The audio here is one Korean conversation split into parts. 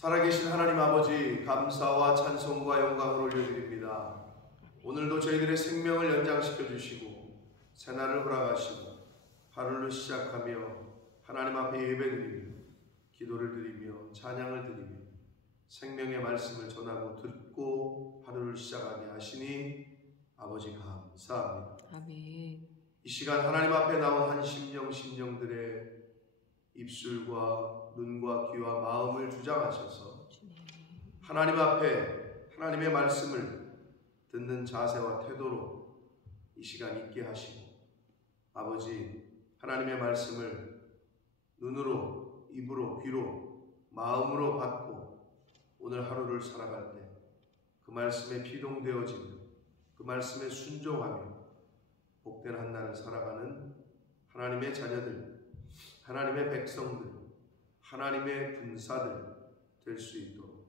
살아계신 하나님 아버지, 감사와 찬송과 영광을 올려드립니다. 오늘도 저희들의 생명을 연장시켜 주시고 새날을 허락하시고 하루를 시작하며 하나님 앞에 예배드리며 기도를 드리며 찬양을 드리며 생명의 말씀을 전하고 듣고 하루를 시작하게 하시니 아버지 감사합니다. 아멘. 이 시간 하나님 앞에 나온 한 심령들의 입술과 눈과 귀와 마음을 주장하셔서 하나님 앞에 하나님의 말씀을 듣는 자세와 태도로 이 시간 있게 하시고 아버지 하나님의 말씀을 눈으로, 입으로, 귀로, 마음으로 받고 오늘 하루를 살아갈 때 그 말씀에 피동되어지며 그 말씀에 순종하며 복된 한 날을 살아가는 하나님의 자녀들, 하나님의 백성들, 하나님의 군사들 될 수 있도록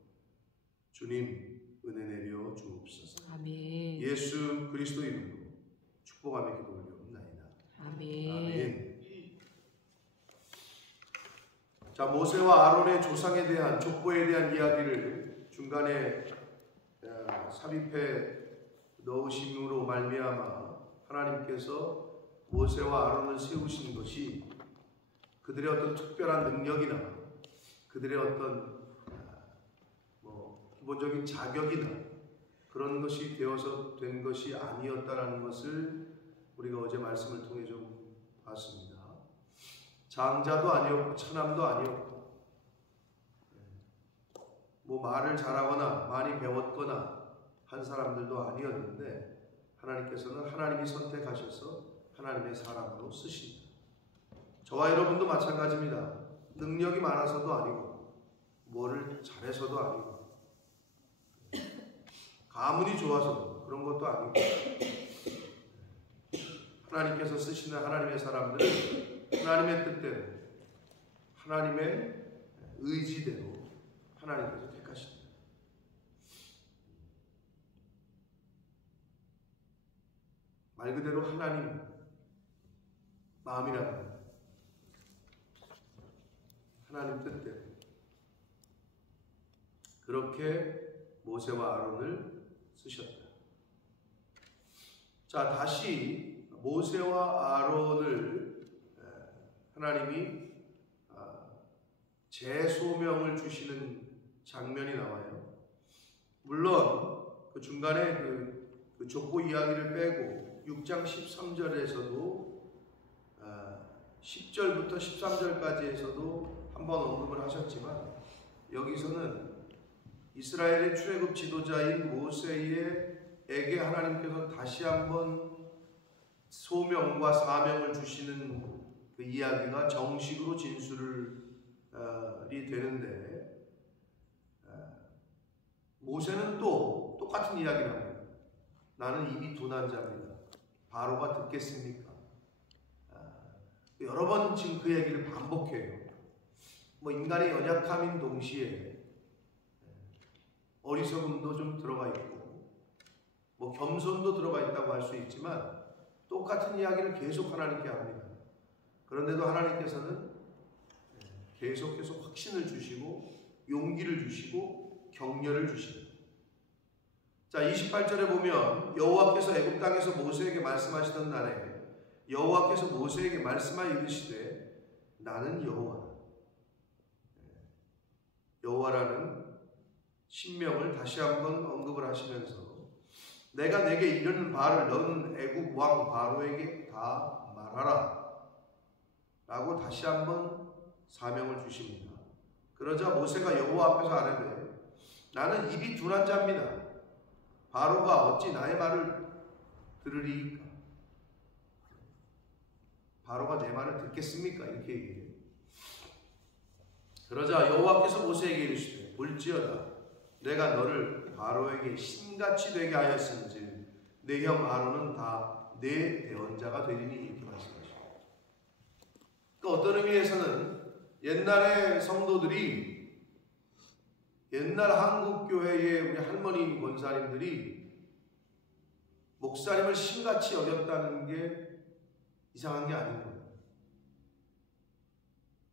주님 은혜 내려 주옵소서. 아멘. 예수 그리스도 이름으로 축복하며 기도 올려옵나이다. 아멘. 아멘. 자, 모세와 아론의 조상에 대한 족보에 대한 이야기를 중간에 삽입해 넣으심으로 말미암아 하나님께서 모세와 아론을 세우신 것이 그들의 어떤 특별한 능력이나 그들의 어떤 기본적인 자격이나 그런 것이 되어서 된 것이 아니었다라는 것을 우리가 어제 말씀을 통해 좀 봤습니다. 장자도 아니었고 차남도 아니었고 말을 잘하거나 많이 배웠거나 한 사람들도 아니었는데 하나님께서는 하나님이 선택하셔서 하나님의 사람으로 쓰신다. 저와 여러분도 마찬가지입니다. 능력이 많아서도 아니고 뭐를 잘해서도 아니고 가문이 좋아서 그런 것도 아니고 하나님께서 쓰시는 하나님의 사람들은 하나님의 뜻대로 하나님의 의지대로 하나님께서 택하신다. 말 그대로 하나님 마음이랍니다. 하나님 뜻대로 그렇게 모세와 아론을 쓰셨다. 자, 다시 모세와 아론을 하나님이 재소명을 주시는 장면이 나와요. 물론 그 중간에 그 족보 이야기를 빼고 6장 13절에서도 10절부터 13절까지에서도 한번 언급을 하셨지만 여기서는 이스라엘의 출애굽 지도자인 모세에게 하나님께서 다시 한번 소명과 사명을 주시는 그 이야기가 정식으로 진술이 되는데 모세는 또 똑같은 이야기를 합니다. 나는 입이 둔한 자입니다. 바로가 듣겠습니까? 여러 번 지금 그 얘기를 반복해요. 인간의 연약함인 동시에 어리석음도 좀 들어가 있고 겸손도 들어가 있다고 할 수 있지만 똑같은 이야기를 계속 하나님께 합니다. 그런데도 하나님께서는 계속해서 확신을 주시고 용기를 주시고 격려를 주십니다. 자, 28절에 보면 여호와께서 애굽 땅에서 모세에게 말씀하시던 날에 여호와께서 모세에게 말씀하여 이르시되 나는 여호와라. 여호와라는 신명을 다시 한번 언급을 하시면서 내가 내게 이르는 바를 너는 애굽 왕 바로에게 다 말하라 라고 다시 한번 사명을 주십니다. 그러자 모세가 여호와 앞에서 아뢰되 나는 입이 둔한 자입니다. 바로가 어찌 나의 말을 들으리이까? 바로가 내 말을 듣겠습니까? 이렇게 얘기해요. 그러자 여호와께서 모세에게 이르시되 볼지어다 내가 너를 바로에게 신같이 되게 하였은즉 내 형 아론은 다 내 대언자가 되리니 이렇게 말씀하십니다. 그러니까 어떤 의미에서는 옛날의 성도들이 옛날 한국교회의 우리 할머니 권사님들이 목사님을 신같이 여겼다는 게 이상한 게 아닌 거예요.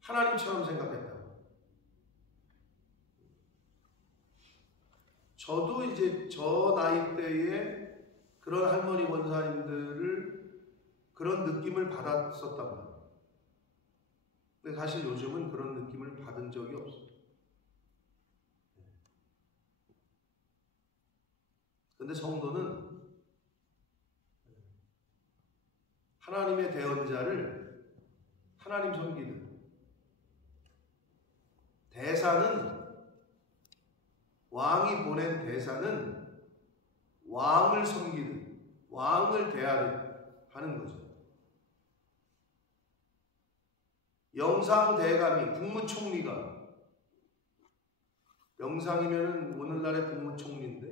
하나님처럼 생각했다고. 저도 이제 저 나이 때에 그런 할머니 원사님들을 그런 느낌을 받았었단 말이에요. 근데 사실 요즘은 그런 느낌을 받은 적이 없어요. 근데 성도는 하나님의 대언자를 하나님 섬기는, 대사는, 왕이 보낸 대사는 왕을 섬기는, 왕을 대하는 하는 거죠. 영상대감이, 국무총리가, 영상이면은 오늘날의 국무총리인데,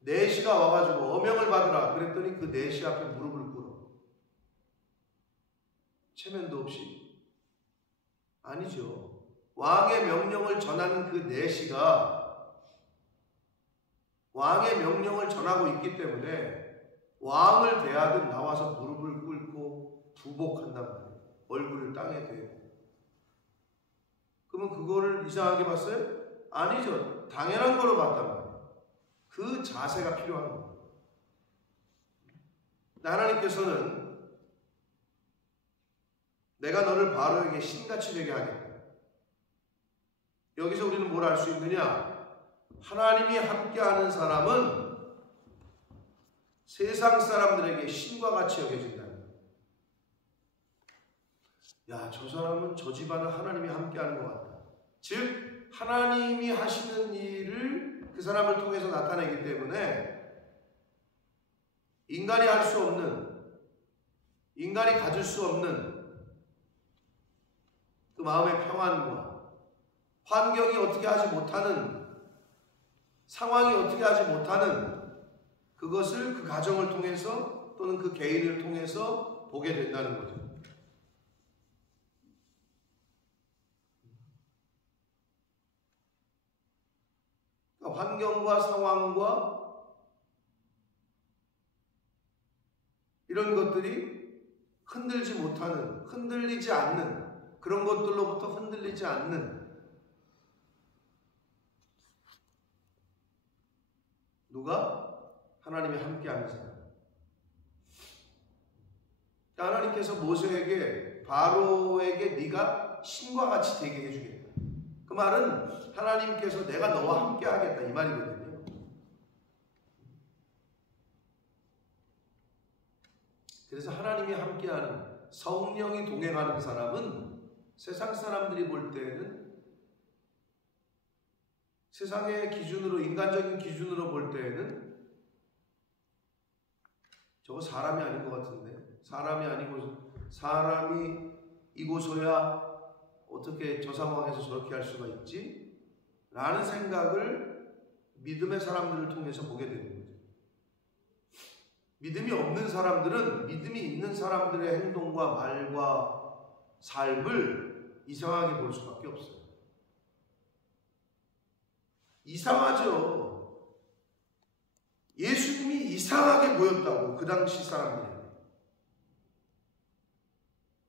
내시가 와가지고 어명을 받으라 그랬더니 그 내시 앞에 무릎을 꿇어. 체면도 없이? 아니죠. 왕의 명령을 전하는 그 내시가 왕의 명령을 전하고 있기 때문에 왕을 대하듯 나와서 무릎을 꿇고 부복한단 말이에요. 얼굴을 땅에 대고. 그러면 그거를 이상하게 봤어요? 아니죠. 당연한 거로 봤단 말이에요. 그 자세가 필요한 겁니다. 하나님께서는 내가 너를 바로에게 신같이 되게 하겠다. 여기서 우리는 뭘 알 수 있느냐? 하나님이 함께하는 사람은 세상 사람들에게 신과 같이 여겨진다는 거예요. 야, 저 사람은 저 집안은 하나님이 함께하는 것 같다. 즉 하나님이 하시는 일을 그 사람을 통해서 나타내기 때문에 인간이 할 수 없는, 인간이 가질 수 없는 그 마음의 평안과 환경이 어떻게 하지 못하는, 상황이 어떻게 하지 못하는 그것을 그 가정을 통해서 또는 그 개인을 통해서 보게 된다는 거죠. 환경과 상황과 이런 것들이 흔들지 못하는, 흔들리지 않는, 그런 것들로부터 흔들리지 않는 누가? 하나님이 함께하는 사람. 하나님께서 모세에게, 바로에게 네가 신과 같이 되게 해주겠다. 그 말은 하나님께서 내가 너와 함께 하겠다 이 말이거든요. 그래서 하나님이 함께하는, 성령이 동행하는 사람은 세상 사람들이 볼 때는, 세상의 기준으로, 인간적인 기준으로 볼 때는 저거 사람이 아닌 것 같은데, 사람이 아니고 사람이 이고서야 어떻게 저 상황에서 저렇게 할 수가 있지? 라는 생각을 믿음의 사람들을 통해서 보게 되는 거죠. 믿음이 없는 사람들은 믿음이 있는 사람들의 행동과 말과 삶을 이상하게 볼 수밖에 없어요. 이상하죠. 예수님이 이상하게 보였다고, 그 당시 사람들이.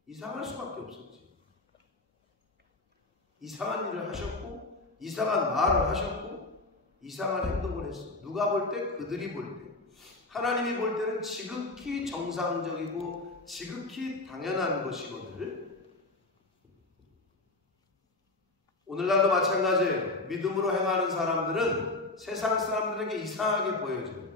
이상할 수밖에 없었지. 이상한 일을 하셨고, 이상한 말을 하셨고, 이상한 행동을 했어. 누가 볼 때? 그들이 볼 때. 하나님이 볼 때는 지극히 정상적이고 지극히 당연한 것이거든요. 오늘날도 마찬가지예요. 믿음으로 행하는 사람들은 세상 사람들에게 이상하게 보여져요.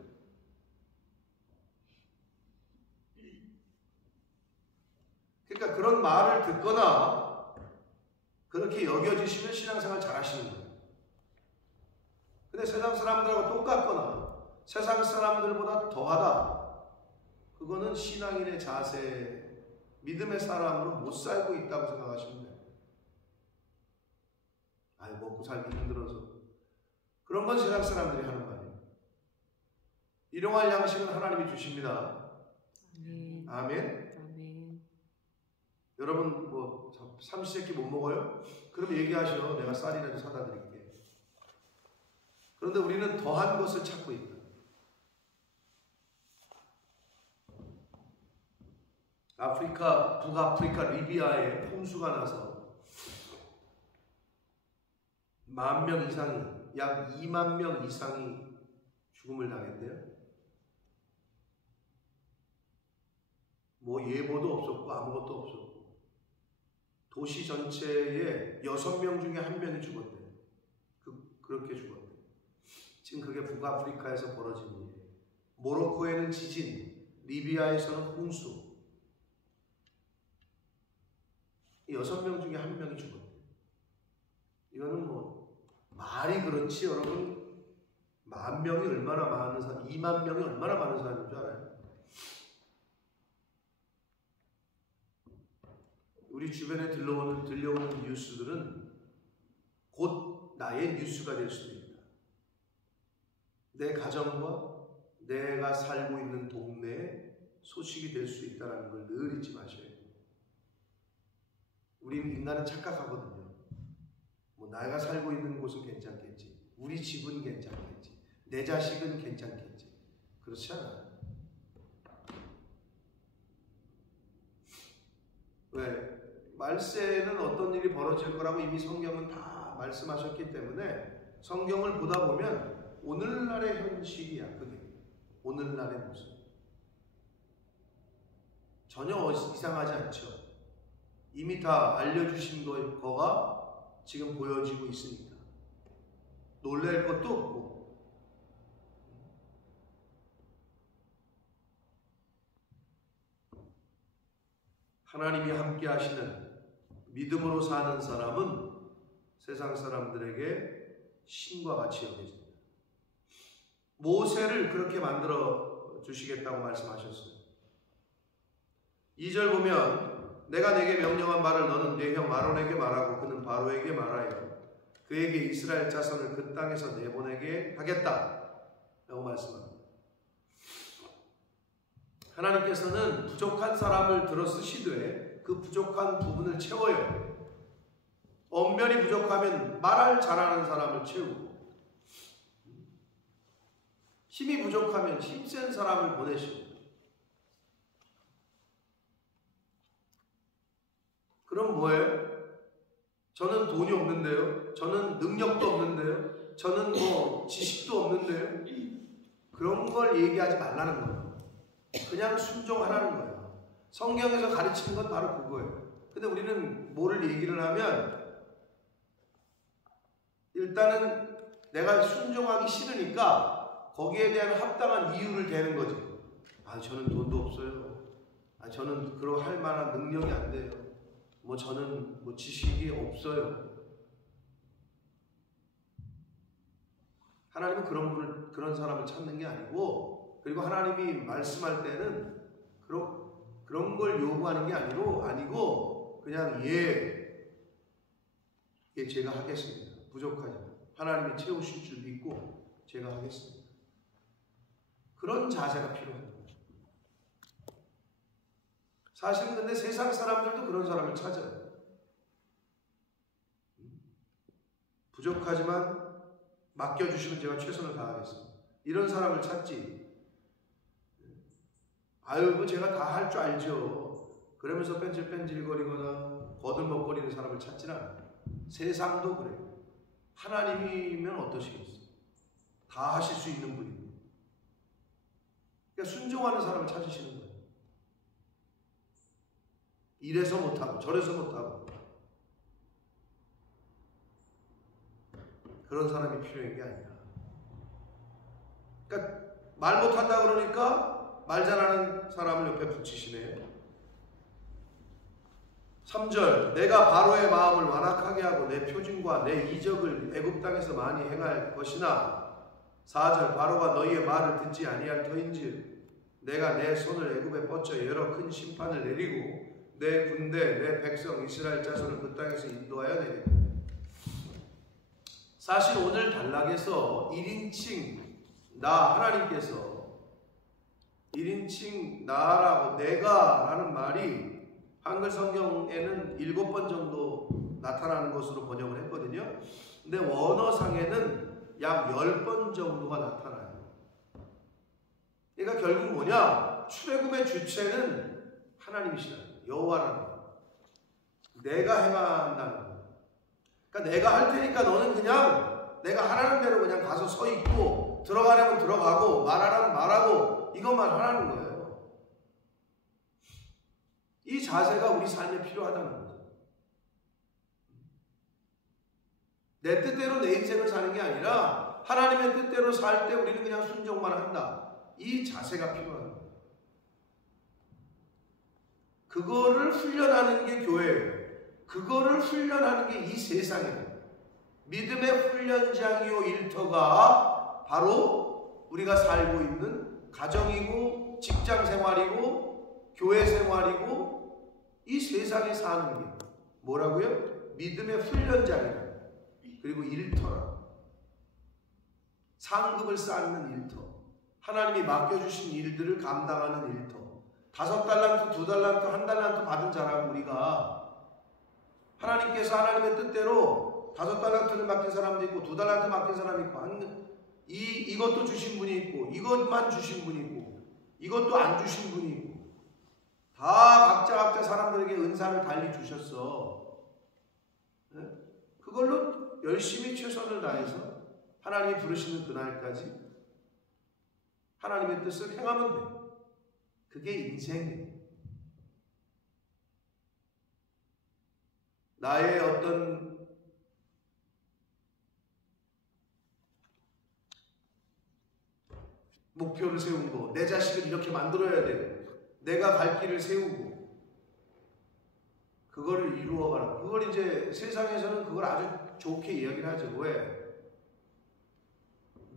그러니까 그런 말을 듣거나 그렇게 여겨지시면 신앙생활 잘 하시는 거예요. 근데 세상 사람들하고 똑같거나 세상 사람들보다 더하다, 그거는 신앙인의 자세, 믿음의 사람으로 못 살고 있다고 생각하시면 돼요. 아이, 먹고 살기 힘들어서. 그런 건 세상 사람들이 하는 말이에요. 일용할 양식은 하나님이 주십니다. 아멘. 아멘. 아멘. 여러분 뭐 삼시세끼 못 먹어요? 그럼 얘기하셔. 내가 쌀이라도 사다 드릴게. 그런데 우리는 더한 것을 찾고 있다. 아프리카, 북아프리카 리비아에 홍수가 나서 10,000명 이상이 약 2만 명 이상이 죽음을 당했대요. 뭐 예보도 없었고 아무것도 없었고 도시 전체에 6명 중에 1명이 죽었대요. 그렇게 죽었대요. 지금 그게 북아프리카에서 벌어진 일이에요. 모로코에는 지진, 리비아에서는 홍수. 6명 중에 1명이 죽었대요. 이거는 뭐 말이 그렇지 여러분, 10,000명이 얼마나 많은 사람, 2만 명이 얼마나 많은 사람인 줄 알아요? 우리 주변에 들려오는 뉴스들은 곧 나의 뉴스가 될 수도 있다. 내 가정과 내가 살고 있는 동네에 소식이 될 수 있다는 걸 늘 잊지 마셔야 돼요. 우리 인간은 착각하거든요. 뭐 내가 살고 있는 곳은 괜찮겠지, 우리 집은 괜찮겠지, 내 자식은 괜찮겠지. 그렇지 않아요. 왜? 말세에는 어떤 일이 벌어질 거라고 이미 성경은 다 말씀하셨기 때문에 성경을 보다 보면 오늘날의 현실이야. 그게 오늘날의 모습. 전혀 이상하지 않죠. 이미 다 알려주신 거가 지금 보여지고 있으니까 놀랄 것도 없고. 하나님이 함께 하시는 믿음으로 사는 사람은 세상 사람들에게 신과 같이 여겨집니다. 모세를 그렇게 만들어 주시겠다고 말씀하셨어요. 2절 보면 내가 내게 명령한 말을 너는 네 형 아론에게 말하고 그는 바로에게 말하여 그에게 이스라엘 자손을 그 땅에서 내보내게 하겠다 라고 말씀합니다. 하나님께서는 부족한 사람을 들어 쓰시되 그 부족한 부분을 채워요. 언변이 부족하면 말할 잘하는 사람을 채우고, 힘이 부족하면 힘센 사람을 보내시고. 그럼 뭐예요? 저는 돈이 없는데요, 저는 능력도 없는데요, 저는 뭐 지식도 없는데요, 그런 걸 얘기하지 말라는 거예요. 그냥 순종하라는 거예요. 성경에서 가르치는 건 바로 그거예요. 근데 우리는 뭐를 얘기를 하면 일단은 내가 순종하기 싫으니까 거기에 대한 합당한 이유를 대는 거지. 아, 저는 돈도 없어요. 아, 저는 그런 할 만한 능력이 안 돼요. 뭐 저는 뭐 지식이 없어요. 하나님은 그런 사람을 찾는 게 아니고, 그리고 하나님이 말씀할 때는 그런 걸 요구하는 게 아니고 그냥 예 제가 하겠습니다. 부족하지만 하나님이 채우실 줄 믿고 제가 하겠습니다. 그런 자세가 필요합니다. 사실은 근데 세상 사람들도 그런 사람을 찾아요. 부족하지만 맡겨주시면 제가 최선을 다하겠습니다. 이런 사람을 찾지. 아유, 제가 다 할 줄 알죠. 그러면서 뺀질뺀질거리거나 거들먹거리는 사람을 찾지는 않아요. 세상도 그래요. 하나님이면 어떠시겠어요? 다 하실 수 있는 분이에요. 그러니까 순종하는 사람을 찾으시는 거예요. 이래서 못하고 저래서 못하고 그런 사람이 필요한 게 아니라, 그러니까 말 못한다 그러니까 말 잘하는 사람을 옆에 붙이시네요. 3절 내가 바로의 마음을 완악하게 하고 내 표징과 내 이적을 애굽 땅에서 많이 행할 것이나 4절 바로가 너희의 말을 듣지 아니할 터인즉 내가 내 손을 애굽에 뻗쳐 여러 큰 심판을 내리고 내 군대 내 백성 이스라엘 자손을 그 땅에서 인도하여 내리겠다. 사실 오늘 단락에서 1인칭 나, 하나님께서 1인칭 나라고 내가 라는 말이 한글 성경에는 7번 정도 나타나는 것으로 번역을 했거든요. 근데 원어상에는 약 10번 정도가 나타나요. 그러니까 결국 뭐냐? 출애굽의 주체는 하나님이시라는 거예요. 여호와라는 거예요. 내가 행한다는 거예요. 그러니까 내가 할 테니까 너는 그냥 내가 하라는 대로 그냥 가서 서 있고 들어가려면 들어가고 말하라면 말하고 이것만 하라는 거예요. 이 자세가 우리 삶에 필요하다는 거죠. 내 뜻대로 내 인생을 사는 게 아니라 하나님의 뜻대로 살 때 우리는 그냥 순종만 한다. 이 자세가 필요한 거예요. 그거를 훈련하는 게 교회예요. 그거를 훈련하는 게 이 세상이에요. 믿음의 훈련장이요 일터가 바로 우리가 살고 있는 가정이고 직장 생활이고 교회 생활이고 이 세상에 사는 게 뭐라고요? 믿음의 훈련장이라. 그리고 일터라. 상급을 쌓는 일터. 하나님이 맡겨주신 일들을 감당하는 일터. 5달란트, 2달란트, 1달란트 받은 자라고 우리가 하나님께서 하나님의 뜻대로 5달란트를 맡긴 사람도 있고 2달란트 맡긴 사람이 있고 이것도 주신 분이 있고 이것만 주신 분이 있고 이것도 안 주신 분이 있고 다 각자 사람들에게 은사를 달리 주셨어. 네? 그걸로 열심히 최선을 다해서 하나님이 부르시는 그날까지 하나님의 뜻을 행하면 돼. 그게 인생이에요. 나의 어떤 목표를 세운 거, 내 자식을 이렇게 만들어야 돼. 내가 갈 길을 세우고 그거를 이루어가라. 그걸 이제 세상에서는 그걸 아주 좋게 이야기를 하죠. 왜?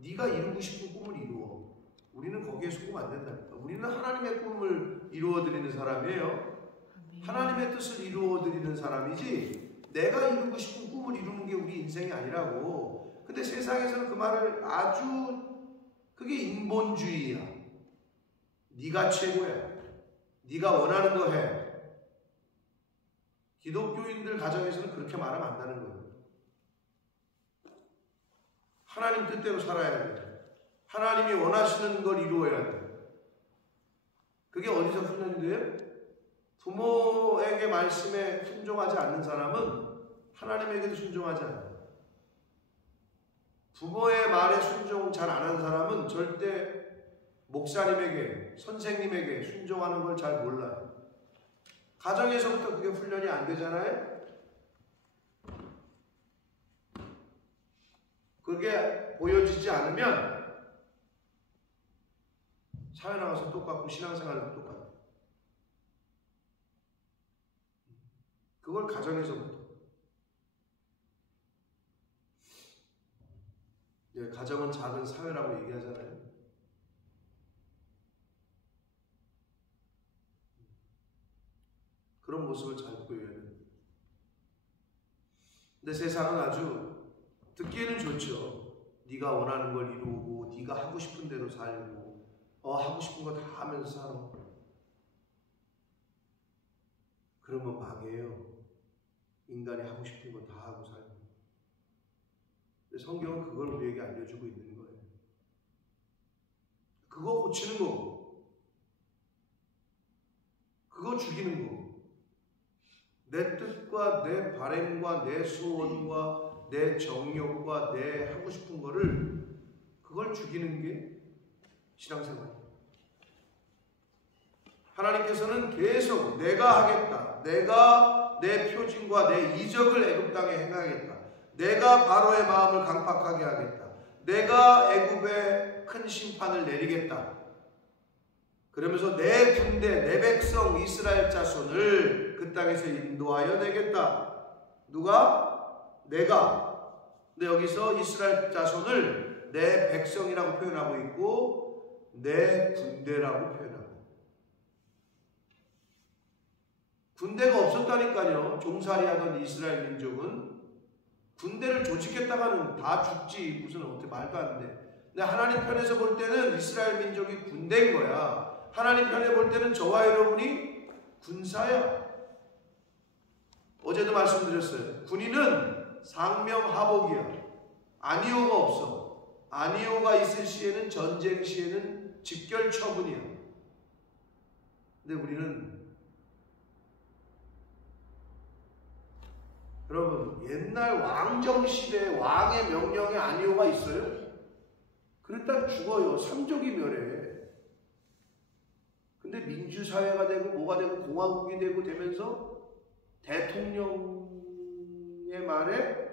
네가 이루고 싶은 꿈을 이루어. 우리는 거기에 속으면 안 된다니까. 우리는 하나님의 꿈을 이루어드리는 사람이에요. 하나님의 뜻을 이루어드리는 사람이지 내가 이루고 싶은 꿈을 이루는 게 우리 인생이 아니라고. 근데 세상에서는 그 말을 아주 그게 인본주의야. 네가 최고야. 네가 원하는 거 해. 기독교인들 가정에서는 그렇게 말하면 안 되는 거예요. 하나님 뜻대로 살아야 돼. 하나님이 원하시는 걸 이루어야 돼. 그게 어디서 훈련이 돼요? 부모에게 말씀에 순종하지 않는 사람은 하나님에게도 순종하지 않아요. 부모의 말에 순종 잘 안 하는 사람은 절대 목사님에게, 선생님에게 순종하는 걸 잘 몰라요. 가정에서부터 그게 훈련이 안 되잖아요. 그게 보여지지 않으면 사회 나가서 똑같고 신앙생활도 똑같아요. 그걸 가정에서부터. 네, 가정은 작은 사회라고 얘기하잖아요. 그런 모습을 잘 보여야 돼요. 근데 세상은 아주 듣기에는 좋죠. 네가 원하는 걸 이루고 네가 하고 싶은 대로 살고 하고 싶은 거 다 하면서 살아. 그러면 망해요. 인간이 하고 싶은 거 다 하고 살고. 근데 성경은 그걸 우리에게 알려주고 있는 거예요. 그거 고치는 거고 그거 죽이는 거고 내 뜻과 내 바램과 내 소원과 내 정욕과 내 하고 싶은 거를 그걸 죽이는 게 신앙생활이에요. 하나님께서는 계속 내가 하겠다. 내가 내 표징과 내 이적을 애굽 땅에 행하겠다. 내가 바로의 마음을 강팍하게 하겠다. 내가 애굽에 큰 심판을 내리겠다. 그러면서 내 군대, 내 백성 이스라엘 자손을 그 땅에서 인도하여 내겠다. 누가? 내가. 근데 여기서 이스라엘 자손을 내 백성이라고 표현하고 있고 내 군대라고 표현하고. 군대가 없었다니까요. 종살이 하던 이스라엘 민족은 군대를 조직했다가는 다 죽지. 무슨 어떻게 말도 안 돼. 근데 하나님 편에서 볼 때는 이스라엘 민족이 군대인 거야. 하나님 편에 볼 때는 저와 여러분이 군사야. 어제도 말씀드렸어요. 군인은 상명하복이야. 아니오가 없어. 아니오가 있을 시에는 전쟁 시에는 직결 처분이야. 근데 우리는 여러분, 옛날 왕정 시대에 왕의 명령에 아니오가 있어요? 그랬다 죽어요. 삼족이 멸해. 근데 민주사회가 되고 뭐가 되고 공화국이 되고 되면서 대통령의 말에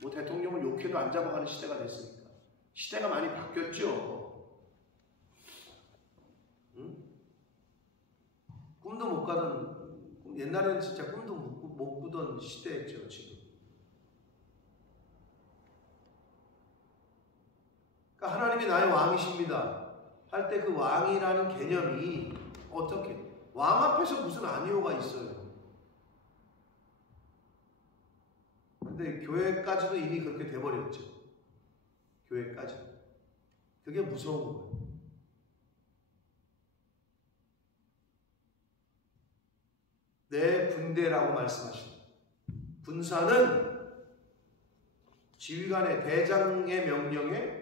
뭐 대통령을 욕해도 안 잡아가는 시대가 됐으니까. 시대가 많이 바뀌었죠. 응? 꿈도 못 가던, 옛날에는 진짜 꿈도 못 꾸던 시대였죠, 지금. 그러니까 하나님이 나의 왕이십니다 할 때 그 왕이라는 개념이 어떻게, 왕 앞에서 무슨 아니오가 있어요. 근데 교회까지도 이미 그렇게 돼버렸죠. 교회까지. 그게 무서운 거예요. 내 군대라고 말씀하십니다. 군사는 지휘관의 대장의 명령에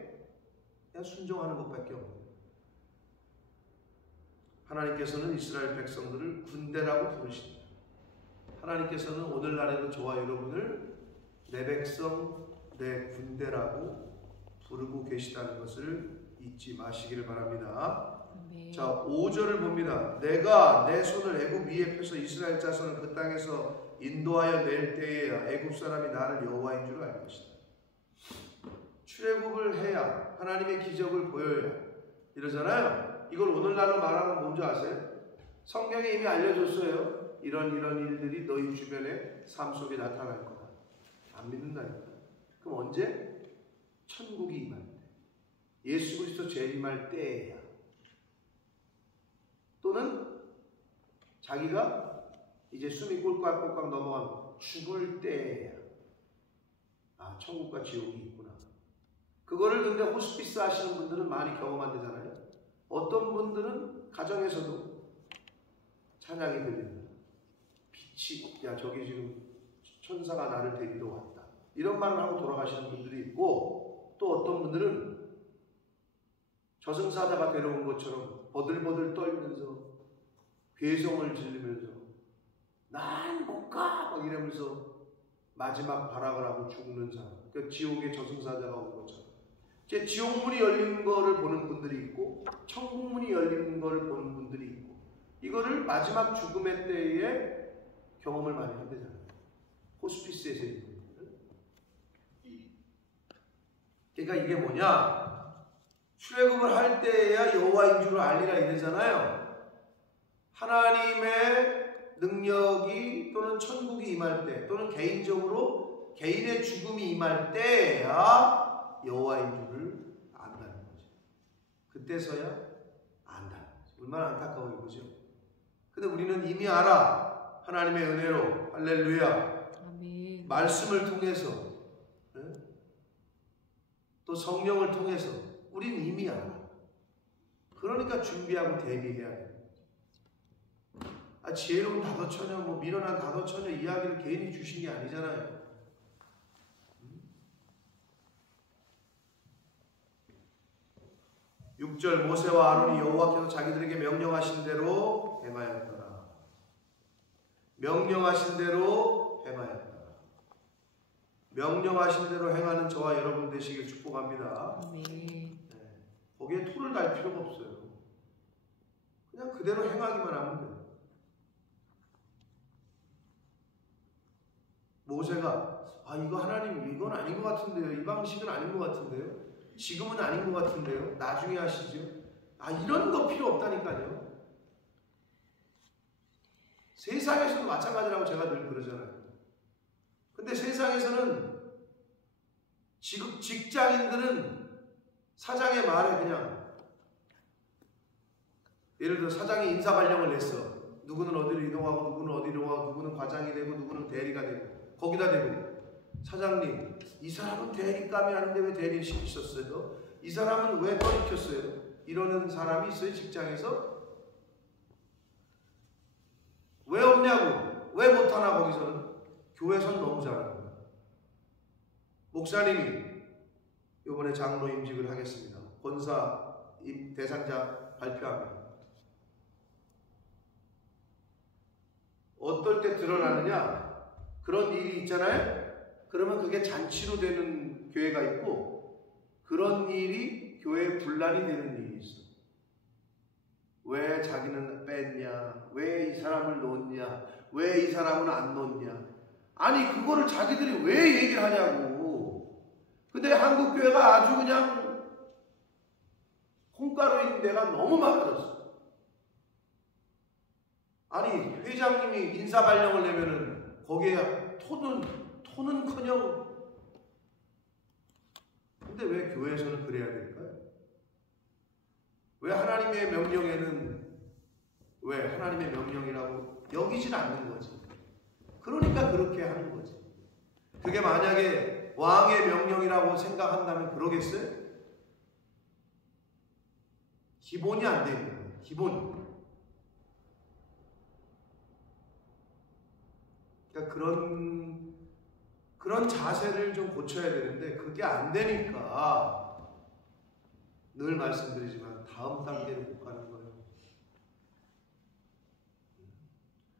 그냥 순종하는 것밖에 없어요. 하나님께서는 이스라엘 백성들을 군대라고 부르십니다. 하나님께서는 오늘날에도 저와 여러분을 내 백성, 내 군대라고 부르고 계시다는 것을 잊지 마시기를 바랍니다. 네. 자, 5절을 봅니다. 내가 내 손을 애굽 위에 펴서 이스라엘 자손을 그 땅에서 인도하여 낼 때에 애굽 사람이 나를 여호와인 줄 알 것이다. 출애굽을 해야, 하나님의 기적을 보여야 이러잖아요. 이걸 오늘날로 말하면 뭔지 아세요? 성경에 이미 알려줬어요. 이런 일들이 너희 주변에 삶 속에 나타날 거다. 안 믿는다니까. 그럼 언제? 천국이 임할 때, 예수 그리스도 재림할 때야. 또는 자기가 이제 숨이 꼴깍꼴깍 넘어가면 죽을 때야. 아, 천국과 지옥이 있구나. 그거를 근데 호스피스 하시는 분들은 많이 경험한대잖아요. 어떤 분들은 가정에서도 찬양이 들립니다. 빛이, 야, 저기 지금 천사가 나를 데리러 왔다. 이런 말을 하고 돌아가시는 분들이 있고, 또 어떤 분들은 저승사자가 데려온 것처럼 버들버들 떨면서 괴성을 지르면서 난 못 가! 막 이러면서 마지막 발악을 하고 죽는 사람. 그러니까 지옥에 저승사자가 온 것처럼. 이제 지옥문이 열린 거를 보는 분들이 있고 천국문이 열린 거를 보는 분들이 있고, 이거를 마지막 죽음의 때에 경험을 많이 한대잖아요. 호스피스에서 있는 분들. 그러니까 이게 뭐냐? 출애굽을 할 때야 여호와인 줄을 알리라 이러잖아요. 하나님의 능력이 또는 천국이 임할 때, 또는 개인적으로 개인의 죽음이 임할 때야 여호와인 줄을 안다는 거죠. 그때서야 안다는 거죠. 얼마나 안타까워요, 그죠? 근데 우리는 이미 알아. 하나님의 은혜로, 할렐루야. 아멘. 말씀을 통해서, 또 성령을 통해서 우리는 이미 알아. 그러니까 준비하고 대비해야 돼. 지혜로운 다도처녀, 뭐 미련한 다도처녀 이야기를 괜히 주신 게 아니잖아요. 6절 모세와 아론이 여호와께서 자기들에게 명령하신 대로 행하였더라. 명령하신 대로 행하였더라. 명령하신 대로 행하는 저와 여러분 되시길 축복합니다. 아멘. 거기에 토를 달 필요가 없어요. 그냥 그대로 행하기만 하면 돼요. 모세가 이거 하나님 이건 아닌 것 같은데요. 이 방식은 아닌 것 같은데요. 지금은 아닌 것 같은데요. 나중에 하시죠. 이런 거 필요 없다니까요. 세상에서도 마찬가지라고 제가 늘 그러잖아요. 근데 세상에서는 직장인들은 사장의 말에 그냥, 예를 들어 사장이 인사 발령을 냈어. 누구는 어디로 이동하고 누구는 어디로 가고 누구는 과장이 되고 누구는 대리가 되고, 거기다 대고 사장님, 이 사람은 대리감이 아닌데 왜 대리 시키셨어요? 이 사람은 왜 떠익혔어요? 이러는 사람이 있어요, 직장에서? 왜 없냐고, 왜 못하나. 거기서는 교회선 너무 잘합니다. 목사님이 이번에 장로 임직을 하겠습니다. 권사 대상자 발표합니다. 어떨 때 드러나느냐? 그런 일이 있잖아요. 그러면 그게 잔치로 되는 교회가 있고 그런 일이 교회 분란이 되는 일이 있어. 왜 자기는 뺐냐? 왜 이 사람을 놓냐? 왜 이 사람은 안 놓냐? 아니 그거를 자기들이 왜 얘기를 하냐고. 근데 한국 교회가 아주 그냥 콩가루인 데가 너무 많아졌어. 아니 회장님이 인사 발령을 내면은 거기에 토는커녕. 근데 왜 교회에서는 그래야 될까요? 왜 하나님의 명령에는 왜 하나님의 명령이라고 여기진 않는 거지. 그러니까 그렇게 하는 거지. 그게 만약에 왕의 명령이라고 생각한다면 그러겠어요? 기본이 안 돼 있는 거예요. 기본. 그러니까 그런 자세를 좀 고쳐야 되는데 그게 안 되니까 늘 말씀드리지만 다음 단계로 못 가는 거예요.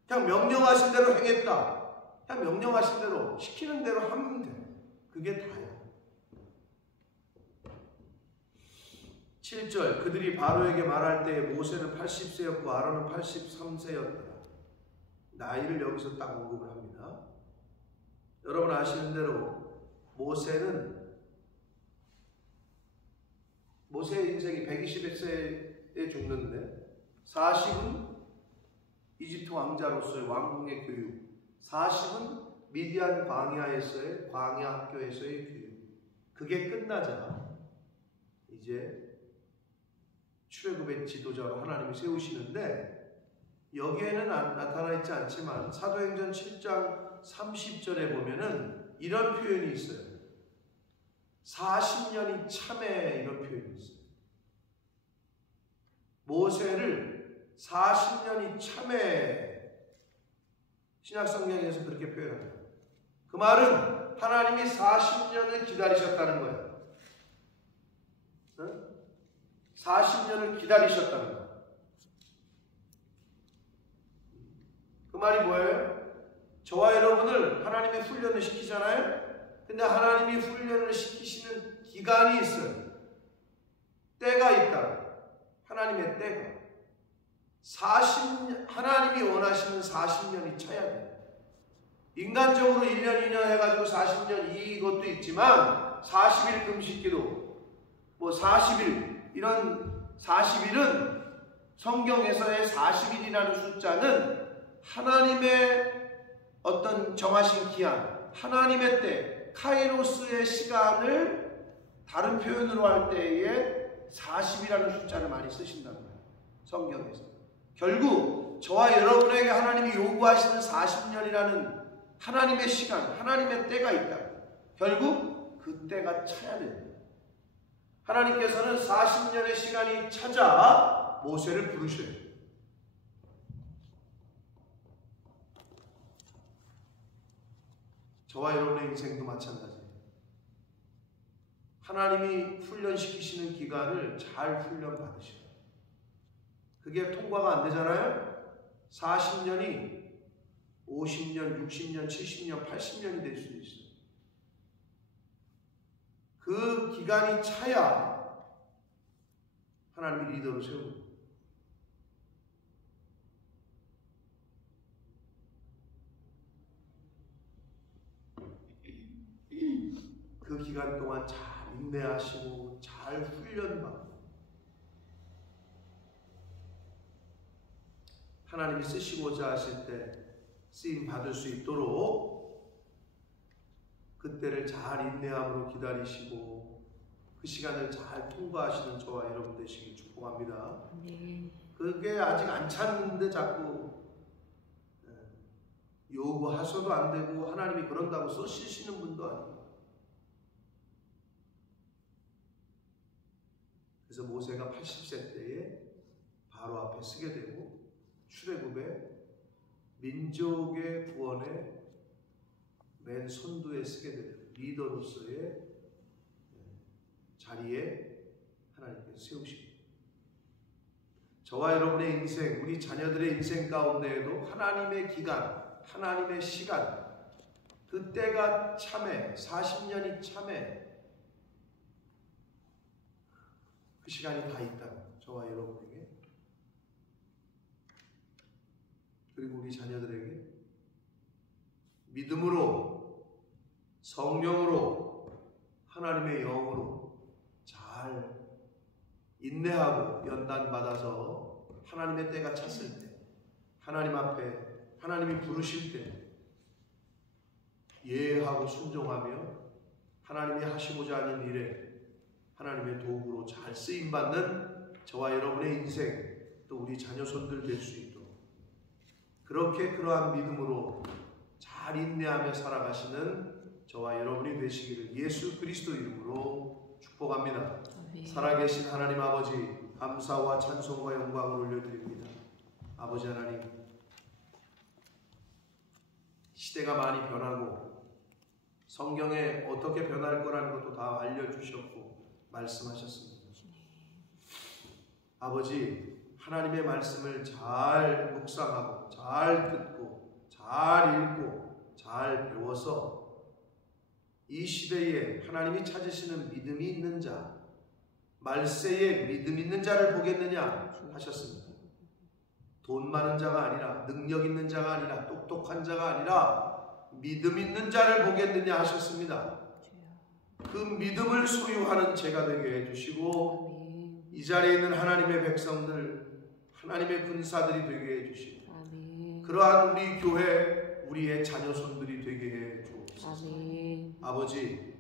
그냥 명령하신 대로 행했다. 그냥 명령하신 대로 시키는 대로 하면 돼. 그게 다예요. 7절 그들이 바로에게 말할 때 모세는 80세였고 아론은 83세였더라. 나이를 여기서 딱 언급을 합니다. 여러분 아시는 대로 모세의 인생이 121세에 죽는데 40은 이집트 왕자로서의 왕궁의 교육, 40은 미디안 광야에서의 광야 학교에서의 교육. 그게 끝나자 이제 출애굽의 지도자로 하나님이 세우시는데 여기에는 나타나 있지 않지만 사도행전 7장 30절에 보면은 이런 표현이 있어요. 40년이 참에 이런 표현이 있어요. 모세를 40년이 참에 신약성경에서 그렇게 표현합니다. 그 말은 하나님이 40년을 기다리셨다는 거예요. 40년을 기다리셨다는 거예요. 그 말이 뭐예요? 저와 여러분을 하나님이 훈련을 시키잖아요. 근데 하나님이 훈련을 시키시는 기간이 있어요. 때가 있다. 하나님의 때가. 하나님이 원하시는 40년이 차야 돼요. 인간적으로 1년, 2년 해가지고 40년 이것도 있지만 40일 금식기도 40일 이런 40일은 성경에서의 40일이라는 숫자는 하나님의 어떤 정하신 기한, 하나님의 때, 카이로스의 시간을 다른 표현으로 할 때에 40이라는 숫자를 많이 쓰신다는 거예요. 성경에서. 결국 저와 여러분에게 하나님이 요구하시는 40년이라는 하나님의 시간, 하나님의 때가 있다. 결국 그 때가 차야 됩니다. 하나님께서는 40년의 시간이 차자 모세를 부르셔요. 저와 여러분의 인생도 마찬가지예요. 하나님이 훈련시키시는 기간을 잘 훈련받으셔요. 그게 통과가 안 되잖아요. 40년이 50년, 60년, 70년, 80년이 될 수도 있어요. 그 기간이 차야 하나님이 리더로 세웁니다. 그 기간 동안 잘 인내하시고 잘 훈련받고 하나님이 쓰시고자 하실 때 쓰임 받을 수 있도록 그때를 잘 인내함으로 기다리시고 그 시간을 잘 통과하시는 저와 여러분 되시길 축복합니다. 그게 아직 안 찼는데 자꾸 요구하셔도 안 되고 하나님이 그런다고 써주시는 분도 아니고. 그래서 모세가 80세 때에 바로 앞에 서게 되고 출애굽의 민족의 구원의 맨 선두에 서게 되는 리더로서의 자리에 하나님께서 세우십니다. 저와 여러분의 인생, 우리 자녀들의 인생 가운데에도 하나님의 기간, 하나님의 시간, 그 때가 참에 40년이 참에 그 시간이 다 있다고 저와 여러분에게 그리고 우리 자녀들에게 믿음으로 성령으로 하나님의 영으로 잘 인내하고 연단받아서 하나님의 때가 찼을 때 하나님 앞에 하나님이 부르실 때 예하고 순종하며 하나님이 하시고자 하는 일에 하나님의 도구로 잘 쓰임받는 저와 여러분의 인생 또 우리 자녀손들 될 수 있도록 그렇게 그러한 믿음으로 잘 인내하며 살아가시는 저와 여러분이 되시기를 예수 그리스도 이름으로 축복합니다. 살아계신 하나님 아버지 감사와 찬송과 영광을 올려드립니다. 아버지 하나님 시대가 많이 변하고 성경에 어떻게 변할 거라는 것도 다 알려주셨고 말씀하셨습니다. 아버지 하나님의 말씀을 잘 묵상하고 잘 듣고 잘 읽고 잘 배워서 이 시대에 하나님이 찾으시는 믿음이 있는 자 말세에 믿음 있는 자를 보겠느냐 하셨습니다. 돈 많은 자가 아니라 능력 있는 자가 아니라 똑똑한 자가 아니라 믿음 있는 자를 보겠느냐 하셨습니다. 그 믿음을 소유하는 제가 되게 해주시고 이 자리에 있는 하나님의 백성들 하나님의 군사들이 되게 해주시고 그러한 우리 교회 우리의 자녀손들이 되게 해주옵소서. 아버지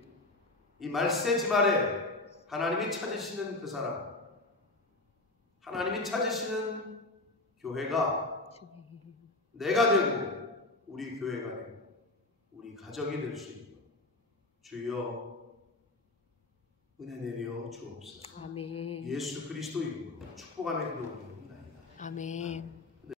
이 말세 지말에 하나님이 찾으시는 그 사람 하나님이 찾으시는 교회가 내가 되고 우리 교회가 되고 우리 가정이 될 수 있도록 주여 은혜 내려 주옵소서. 아멘. 예수 그리스도 이름으로 축복하며 기도드립니다. 아멘.